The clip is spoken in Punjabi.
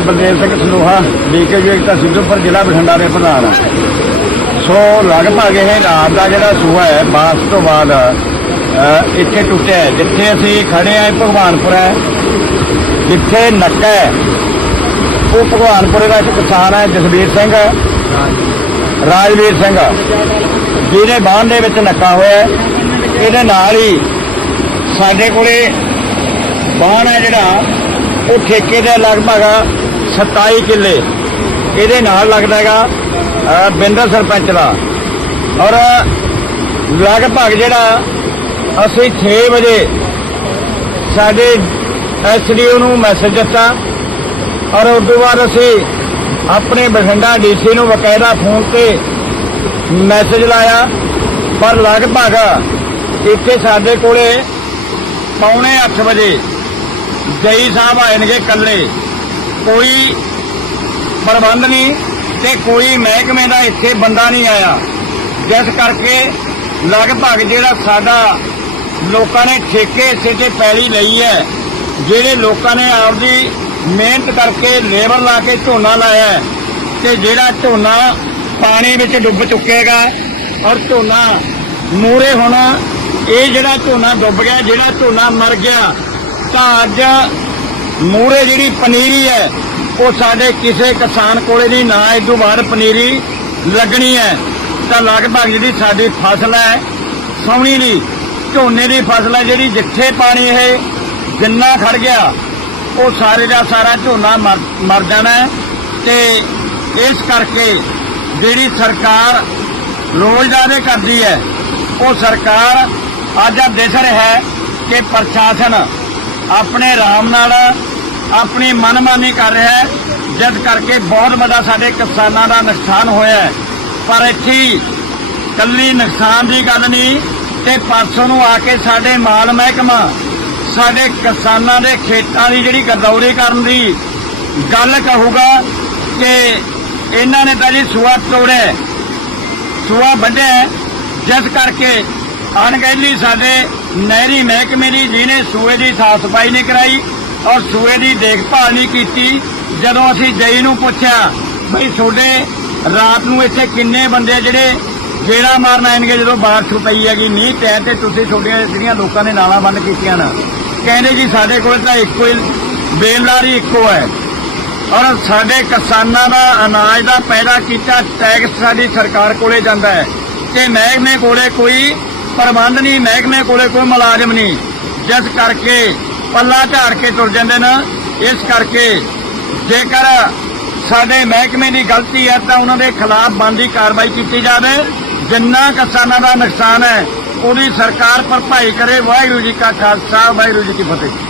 ਮੈਂ ਬਲਦੇਵ ਸਿੰਘ ਸਲੋਹਾ ਡੀਕੇ ਜੇਕਤਾ ਸਿੱਧੂਪੁਰ ਜ਼ਿਲ੍ਹਾ ਬਠਿੰਡਾ ਦੇ ਪ੍ਰਧਾਨ ਹਾਂ। ਸੋ ਲਗਭਗ ਇਹ ਰਾਤ ਦਾ ਜਿਹੜਾ ਸੂਆ ਹੈ ਬਾਸ ਤੋਂ ਬਾਅਦ ਇੱਥੇ ਟੁੱਟਿਆ ਜਿੱਥੇ ਅਸੀਂ ਖੜੇ ਆ ਭਗਵਾਨਪੁਰ ਹੈ। ਜਿੱਥੇ ਨੱਕਾ ਹੈ, ਉਹ ਭਗਵਾਨਪੁਰ ਦਾ ਇੱਕ ਕਿਸਾਨ ਹੈ ਜਸਵੀਰ ਸਿੰਘ। ਰਾਜਵੀਰ ਸਿੰਘ, ਜਿਹਦੇ ਬਾਂਹ ਦੇ ਵਿੱਚ ਨੱਕਾ ਹੋਇਆ ਇਹਦੇ ਨਾਲ ਹੀ ਸਾਡੇ ਕੋਲੇ ਬਾਣ ਹੈ ਜਿਹੜਾ, ਉਹ ਠੇਕੇ ਦੇ ਲਗਭਗ 27 ਕਿੱਲੇ। ਇਹਦੇ ਨਾਲ ਲੱਗਦਾ ਹੈਗਾ ਬਿੰਦਰ ਸਰਪੰਚ ਦਾ। ਔਰ ਲਗਭਗ ਜਿਹੜਾ ਅਸੀਂ 6 ਵਜੇ ਸਾਡੇ ਐਸਡੀਓ ਨੂੰ ਮੈਸੇਜ ਦਿੱਤਾ। ਔਰ ਉਸ ਤੋਂ ਬਾਅਦ ਅਸੀਂ ਆਪਣੇ ਬਠਿੰਡਾ ਡੀਸੀ ਨੂੰ ਬਕਾਇਦਾ ਫੋਨ ਤੇ ਮੈਸੇਜ ਲਾਇਆ। ਪਰ ਲਗਭਗ ਇੱਥੇ ਸਾਡੇ ਕੋਲੇ ਪੌਣੇ 8 ਵਜੇ ਜਈ ਸਾਹਿਬ ਆਏਨਗੇ ਕੱਲੇ ਕੋਈ ਪ੍ਰਬੰਧ ਨਹੀਂ ਤੇ ਕੋਈ ਮਹਿਕਮੇ ਦਾ ਇੱਥੇ ਬੰਦਾ ਨਹੀਂ ਆਇਆ। ਜਿਸ ਕਰਕੇ ਲਗਭਗ ਜਿਹੜਾ ਸਾਡਾ ਲੋਕਾਂ ਨੇ ਠੇਕੇ ਇਸੇ ਤੇ ਪੈਲੀ ਲਈ ਹੈ, ਜਿਹੜੇ ਲੋਕਾਂ ਨੇ ਆਪਦੀ ਮਿਹਨਤ ਕਰਕੇ ਲੇਬਰ ਲਾ ਕੇ ਝੋਨਾ ਲਾਇਆ ਤੇ ਜਿਹੜਾ ਝੋਨਾ ਪਾਣੀ ਵਿੱਚ ਡੁੱਬ ਚੁੱਕੇਗਾ ਔਰ ਝੋਨਾ ਮੂਰੇ ਹੁਣ, ਇਹ ਜਿਹੜਾ ਝੋਨਾ ਡੁੱਬ ਗਿਆ, ਜਿਹੜਾ ਝੋਨਾ ਮਰ ਗਿਆ, ਤਾਂ ਅੱਜ ਮੂਰੇ ਜਿਹੜੀ ਪਨੀਰੀ ਹੈ, ਉਹ ਸਾਡੇ ਕਿਸੇ ਕਿਸਾਨ ਕੋਲੇ ਨਹੀਂ, ਨਾ ਇਸ ਤੋਂ ਬਾਅਦ ਪਨੀਰੀ ਲੱਗਣੀ ਹੈ। ਤਾਂ ਲਗਭਗ ਜਿਹੜੀ ਸਾਡੀ ਫਸਲ ਹੈ ਸੌਣੀ ਦੀ ਝੋਨੇ ਦੀ ਫਸਲ ਹੈ ਜਿਹੜੀ, ਜਿੱਥੇ ਪਾਣੀ ਇਹ ਜਿੰਨਾ ਖੜ ਗਿਆ, ਉਹ ਸਾਰੇ ਦਾ ਸਾਰਾ ਝੋਨਾ ਮਰ ਜਾਣਾ ਹੈ। ਤੇ ਇਸ ਕਰਕੇ ਜਿਹੜੀ ਸਰਕਾਰ ਰੋਜ਼ਦਾਰੇ ਕਰਦੀ ਹੈ, ਉਹ ਸਰਕਾਰ ਅੱਜ ਆ ਦਿਸ ਰਿਹਾ ਹੈ ਕਿ ਪ੍ਰਸ਼ਾਸਨ ਆਪਣੇ ਆਰਾਮ ਨਾਲ ਆਪਣੀ ਮਨਮਾਨੀ ਕਰ ਰਿਹਾ ਹੈ। ਜਿਸ ਕਰਕੇ ਬਹੁਤ ਵੱਡਾ ਸਾਡੇ ਕਿਸਾਨਾਂ ਦਾ ਨੁਕਸਾਨ ਹੋਇਆ ਹੈ। ਪਰ ਇੱਥੇ ਹੀ ਕੱਲੀ ਨੁਕਸਾਨ ਦੀ ਗੱਲ ਨਹੀਂ, ਤੇ ਪਰਸੋਂ ਨੂੰ ਆ ਕੇ ਸਾਡੇ ਮਾਲ ਮਹਿਕਮਾ, ਸਾਡੇ ਕਿਸਾਨਾਂ ਦੇ ਖੇਤਾਂ ਦੀ ਜਿਹੜੀ ਗਦੌਰੀ ਕਰਨ ਦੀ ਗੱਲ ਕਹੂਗਾ ਕਿ ਇਹਨਾਂ ਨੇ ਤਾਂ ਜੀ ਸੂਆ ਤੋੜਿਆ ਸੂਆ ਵੱਢਿਆ ਜਿਸ ਕਰਕੇ ਅਣਗਹਿਲੀ ਸਾਡੇ ਨਹਿਰੀ ਮਹਿਕਮੇ ਦੀ, ਜਿਹਨੇ ਸੂਏ ਦੀ ਸਾਫ਼ ਸਫ਼ਾਈ ਨਹੀਂ ਕਰਾਈ ਔਰ ਸੂਏ ਦੀ ਦੇਖਭਾਲ ਨਹੀਂ ਕੀਤੀ। ਜਦੋਂ ਅਸੀਂ ਜਈ ਨੂੰ ਪੁੱਛਿਆ, ਬਈ ਤੁਹਾਡੇ ਰਾਤ ਨੂੰ ਇੱਥੇ ਕਿੰਨੇ ਬੰਦੇ ਜਿਹੜੇ ਗੇੜਾ ਮਾਰਨ ਆਣਗੇ ਜਦੋਂ ਬਾਰਿਸ਼ ਪਈ ਹੈਗੀ? ਨਹੀਂ ਪੈ ਤੇ ਤੁਸੀਂ ਤੁਹਾਡੀਆਂ ਜਿਹੜੀਆਂ ਲੋਕਾਂ ਨੇ ਨਾਲਾਂ ਬੰਦ ਕੀਤੀਆਂ ਨਾ। ਕਹਿੰਦੇ ਜੀ, ਸਾਡੇ ਕੋਲ ਤਾਂ ਇੱਕੋ ਹੀ ਬੇਲਦਾਰੀ ਇੱਕੋ ਹੈ। ਔਰ ਸਾਡੇ ਕਿਸਾਨਾਂ ਦਾ ਅਨਾਜ ਦਾ ਪੈਦਾ ਕੀਤਾ, ਟੈਕਸ ਸਾਡੀ ਸਰਕਾਰ ਕੋਲੇ ਜਾਂਦਾ ਹੈ। ਤੇ ਮਹਿਕਮੇ ਕੋਲੇ ਕੋਈ ਪ੍ਰਬੰਧ ਨਹੀਂ, ਮਹਿਕਮੇ ਕੋਲੇ ਕੋਈ ਮੁਲਾਜ਼ਮ ਨਹੀਂ। ਜਿਸ ਕਰਕੇ ਪੱਲਾ ਝਾੜ ਕੇ ਤੁਰ ਜਾਂਦੇ ਨੇ। ਇਸ ਕਰਕੇ ਜੇਕਰ ਸਾਡੇ ਮਹਿਕਮੇ ਦੀ ਗਲਤੀ ਹੈ ਤਾਂ ਉਹਨਾਂ ਦੇ ਖਿਲਾਫ ਬੰਦੀ ਕਾਰਵਾਈ ਕੀਤੀ ਜਾਵੇ। ਜਿੰਨਾ ਕਿਸਾਨਾਂ ਦਾ ਨੁਕਸਾਨ ਹੈ, ਉਹਦੀ ਸਰਕਾਰ ਭਰਪਾਈ ਕਰੇ। ਵਾਹਿਗੁਰੂ ਜੀ ਕਾ ਖਾਲਸਾ, ਵਾਹਿਗੁਰੂ ਜੀ ਕੀ ਫਤਿਹ।